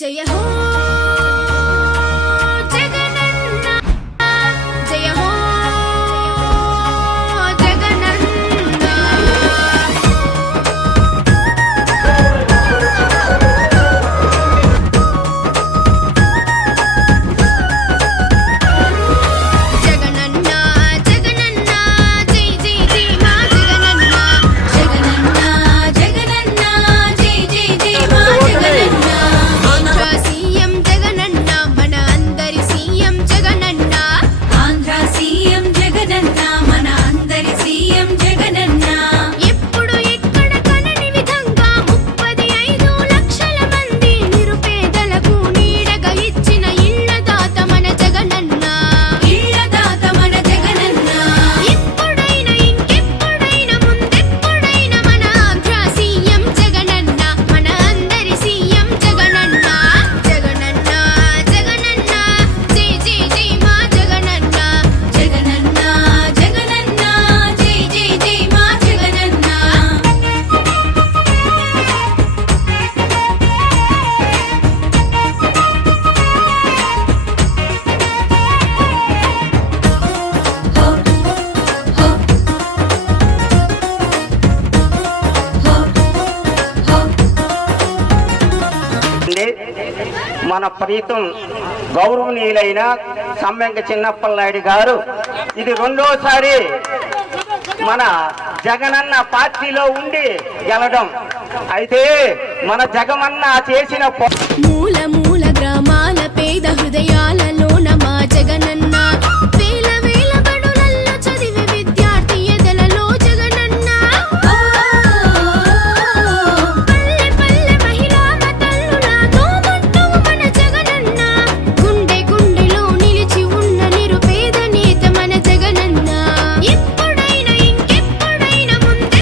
జయ హో జగనన్న జయ హో జగనన్న జగనన్న జగనన్న జై జై జై మా జగనన్న జగనన్న జగనన్న జై జై జై మా జగనన్న సీఎం జగనన్న మన అందరి సీఎం జగనన్న ఆంధ్ర సీఎం జగనన్న మన అందరి సీఎం జగనన్న ఎప్పుడు ఎక్కడ కనని విధంగా 35 లక్షల మంది నిరుపేదలకు నీడగా ఇచ్చిన ఇళ్ల దాత మన జగనన్న ఇళ్ల దాత మన జగనన్న ఎప్పుడైనా ఇంకెప్పుడైనా ముందెప్పుడైనా మన ఆంధ్ర సీఎం జగనన్న మన అందరి సీఎం జగనన్న జగనన్న జగనన్న జై జై జై మా జగనన్న జగనన్న జగనన్న జై జై జై మా జగనన్న మన ప్రీతం గౌరవనీయులైన సమ్మెంక చిన్నప్పలనాయుడు గారు ఇది రెండోసారి మన జగనన్న పార్టీలో ఉండి గెలడం. అయితే మన జగమన్న చేసిన మూలము